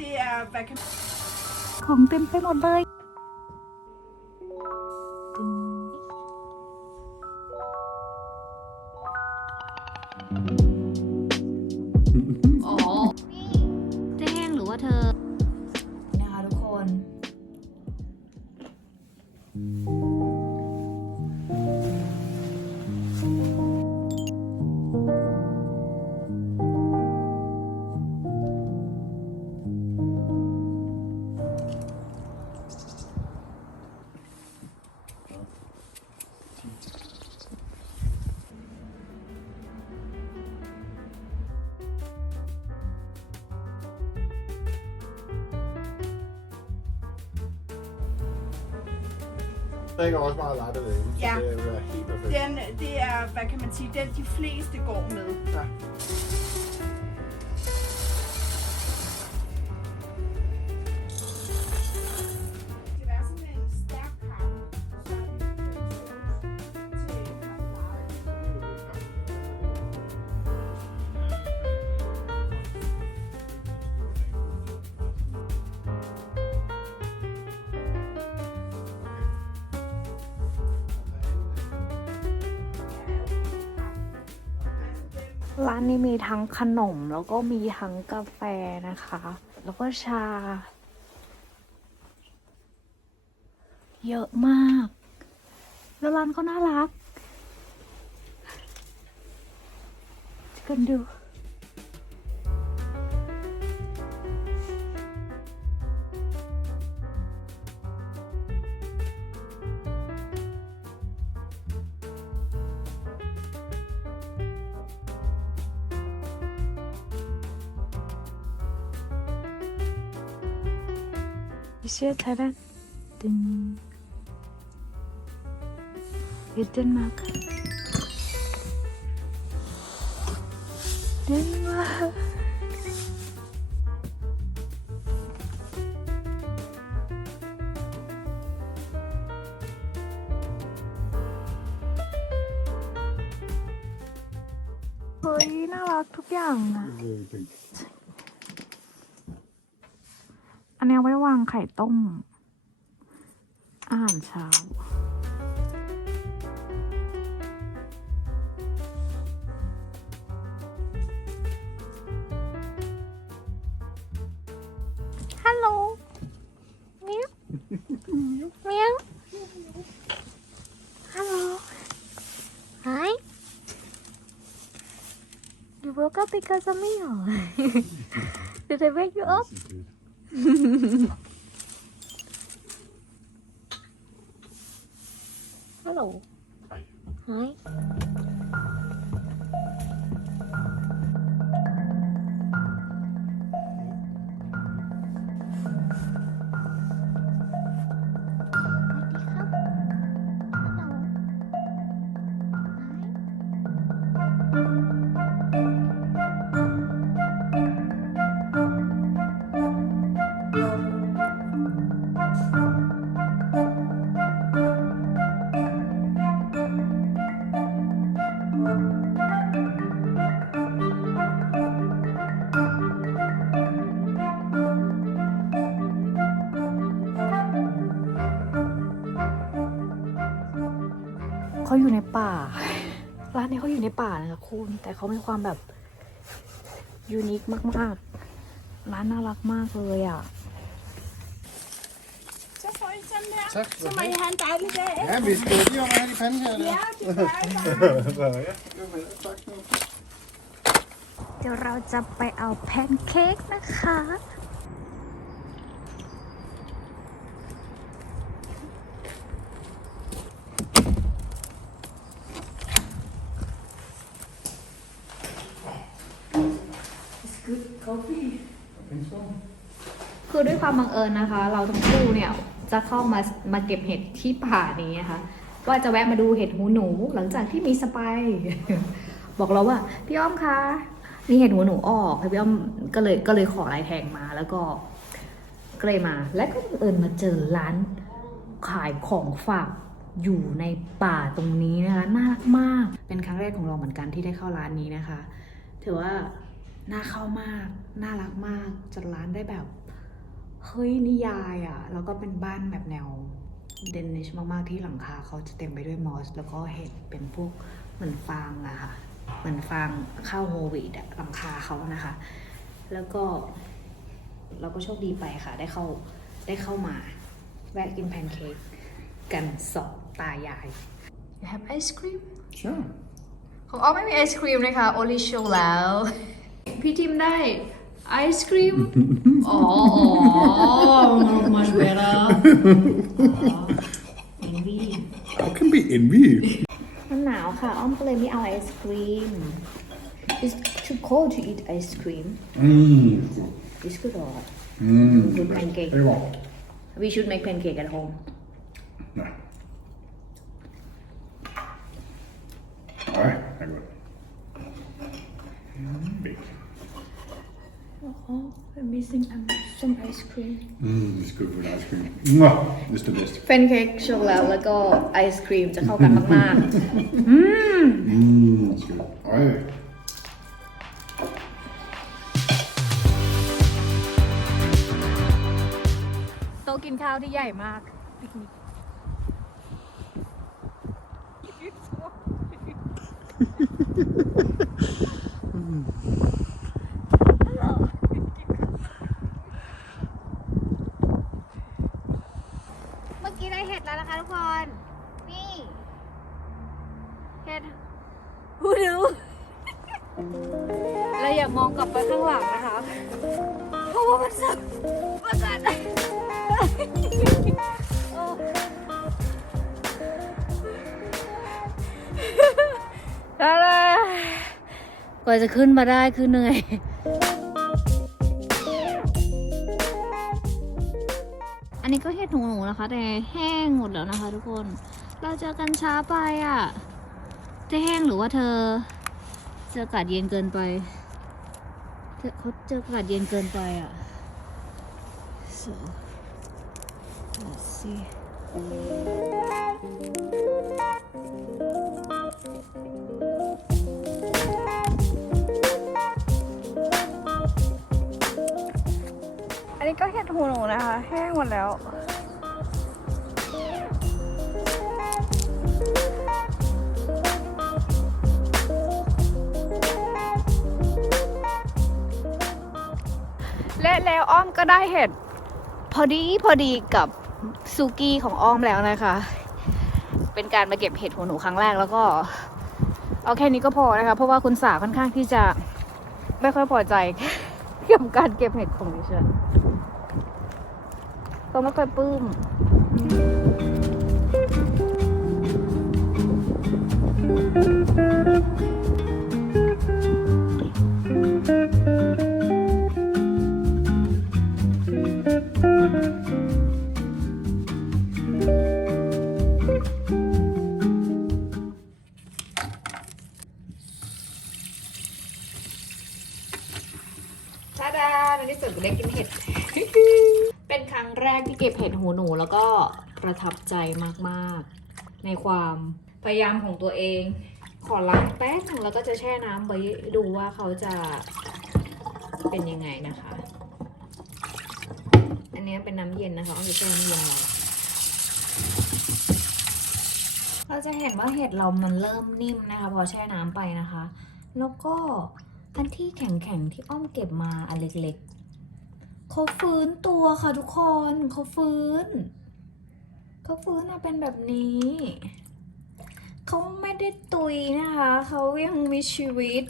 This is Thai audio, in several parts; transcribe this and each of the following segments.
Det er, hvad kan ของเต็ drikker også meget latte derinde, så Ja. det vil være helt perfekt. den, det er, hvad kan man sige, den de fleste går med. Ja. ร้านนี้มีทั้งขนมแล้วก็มีทั้งกาแฟนะคะ แล้วก็ชา เยอะมาก แล้วร้านก็น่ารักกันดู 이슈의 자랑 뜬 이들마가. 뜬마. 보이나 와 투병 นนี้เอาไว้วางไข่ต้ม อาหารเช้า ฮัลโหลเมียวเมียวฮัลโหล Hi You woke up because of me or Did I wake you up? Hello. Hi. นป่านะคะคุณ แต่เขามีความแบบ ยูนิคมาก ๆ ร้านน่ารักมากเลยอะ Så får I sådan der. Tak Så skal må du I have. have en dejlig dag. ikke? Ja, vi skal lige om at have de pandekager der. Ja, det gør jeg bare. ja, det var med. Tak skal du have. เดี๋ยวเราจะไปเอาแพนเค้กนะคะ คือด้วยความบังเอิญนะคะ เราทั้งคู่เนี่ยจะเข้ามามาเก็บเห็ดที่ป่านี้นะคะว่าจะแวะมาดูเห็ดหูหนูหลังจากที่มีสไปายบอกเราว่าพี่อ้อมคะมีเห็ดหูหนูออกพี่อ้อมก็เลยก็เลยขอลายแทงมาแล้วก็ก็เลยมา และก็บังเอิญมาเจอร้านขายของฝากอยู่ในป่าตรงนี้นะคะน่ารักมาก เป็นครั้งแรกของเราเหมือนกันที่ได้เข้าร้านนี้นะคะ ถือว่า น่าเข้ามาก น่ารักมาก จัดร้านได้แบบ เฮ้ยนิยายอะ่ะ แล้วก็เป็นบ้านแบบแนวเดนิชมาก ๆ ที่หลังคาเขาจะเต็มไปด้วยมอส แล้วก็เห็ดเป็นพวกเหมือนฟางอะค่ะ เหมือนฟางข้าวโฮลวีดอะหลังคาเขานะคะ แล้วก็เราก็โชคดีไปค่ะ ได้เข้าได้เข้ามา แวะกินแพนเค้กกันสองตายาย You have ice cream Sure. ของอ้อมไม่มีไอศครีมนะคะ โอลิโชแล้ว พี่ทิมได้ไอศครีม อ๋อ อ๋อ much better เอ็นวี How can be envy? มันหนาวค่ะ อ้อมก็เลยไม่เอาไอศครีม It's too cold to eat ice cream Mmm. It's good or Mmm. good pancake Very well. We should make pancake at home No. Alright, very good. Mm, Oh I'm missing some ice cream Mmm, it's good with ice cream. Mwah, it's the best. แพนเค้กช็อกโกแลตแล้วก็ไอศครีมจะเข้ากันมาก Mmm, that's good. Alright. ๆโต๊ะกินข้าวที่ใหญ่มากปิกนิก เมื่อกี้ได้เห็ดแล้วนะคะ ทุกคน นี่เห็ดหูดูเราอย่ามองกลับไปข้างหลังนะคะ เพราะว่ามันสั่นมันสั่นโอ้ได้เลยกว่าจะขึ้นมาได้คือเหนื่อย นะคะ แต่แห้งหมดแล้วนะคะ ทุกคน เราเจอกันช้าไปอะจะแห้งหรือว่าเธอ เจออากาศเย็นเกินไปเธอเขาเจออากาศเย็นเกินไปอะ so let's see อันนี้ก็เห็ดหูหนูนะคะ แห้งหมดแล้ว และแล้วอ้อมก็ได้เห็ดพอดีพอดีกับซูกี้ของอ้อมแล้วนะคะ เป็นการมาเก็บเห็ดหูหนูครั้งแรกแล้วก็ เอาแค่นี้ก็พอนะคะ เพราะว่าคุณสาค่อนข้างที่จะไม่ค่อยพอใจกับการเก็บเห็ดของดิฉันก็ไม่ค่อยปลื้มช ประทับใจมากๆ ในความพยายามของตัวเอง ขอล้างแป๊บหนึงแล้วก็จะแช่น้ำไว้ดูว่าเขาจะเป็นยังไงนะคะ อันนี้เป็นน้ำเย็นนะคะเอาไปแช่น้ำเย็นไว้เราจะเห็นว่าเห็ดเรามันเริ่มนิ่มนะคะ พอแช่น้ำไปนะคะ แล้วก็อันที่แข็งๆที่อ้อมเก็บมาอันเล็กๆเขาฟื้นตัวค่ะทุกคนเขาฟื้น เขาฟื้นมาเป็นแบบนี้ เขาไม่ได้ตุยนะคะ เขายังมีชีวิต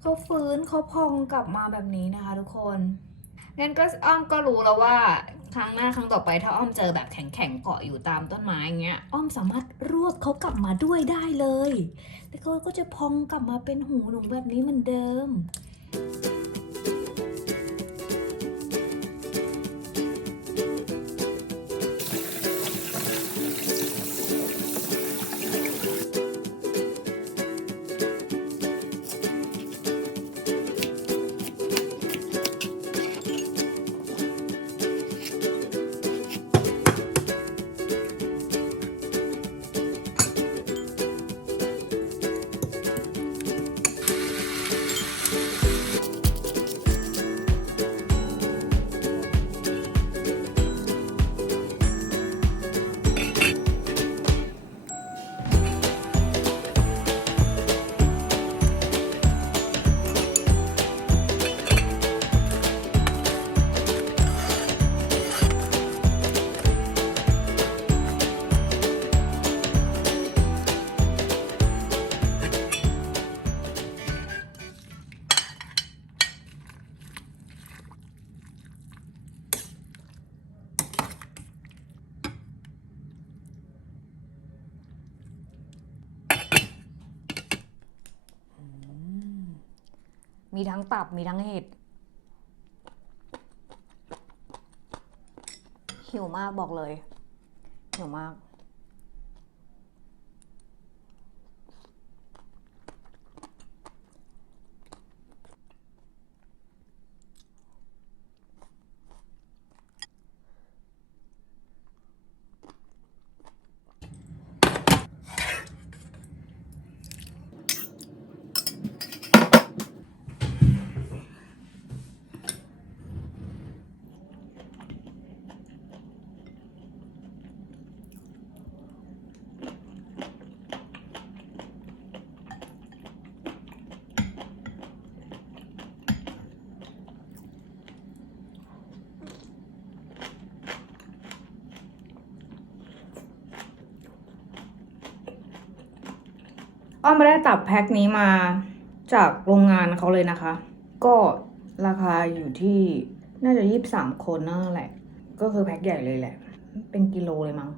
เขาฟื้นเขาพองกลับมาแบบนี้นะคะทุกคนงั้นก็อ้อมก็รู้แล้วว่าครั้งหน้าครั้งต่อไปถ้าอ้อมเจอแบบแข็งๆเกาะอยู่ตามต้นไม้เงี้ย อ้อมสามารถรวบเขากลับมาด้วยได้เลยแล้วเขาก็จะพองกลับมาเป็นหูหนูแบบนี้เหมือนเดิม มีทั้งตับมีทั้งเห็ด หิวมากบอกเลย หิวมาก อ้อมไม่ได้ตับแพ็คนี้มาจากโรงงานเขาเลยนะคะ ก็ราคาอยู่ที่น่าจะยี่สิบสามคนนั่นแหละ ก็คือแพ็คใหญ่เลยแหละ เป็นกิโลเลยมั้ง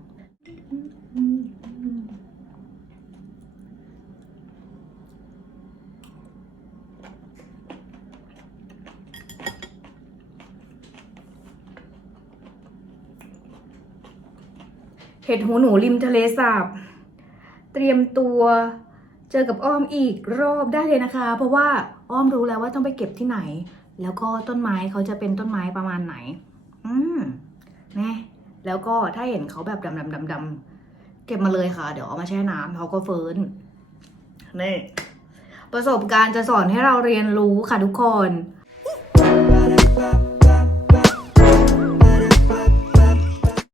เห็ดหูหนูริมทะเลสาบ เตรียมตัว เจอกับอ้อมอีกรอบได้เลยนะคะ เพราะว่าอ้อมรู้แล้วว่าต้องไปเก็บที่ไหน แล้วก็ต้นไม้เขาจะเป็นต้นไม้ประมาณไหน อืมนะแล้วก็ถ้าเห็นเขาแบบดำดำดำดำเก็บมาเลยค่ะ เดี๋ยวเอามาแช่น้ำเขาก็เฟิร์นนี่ประสบการณ์จะสอนให้เราเรียนรู้ค่ะทุกคน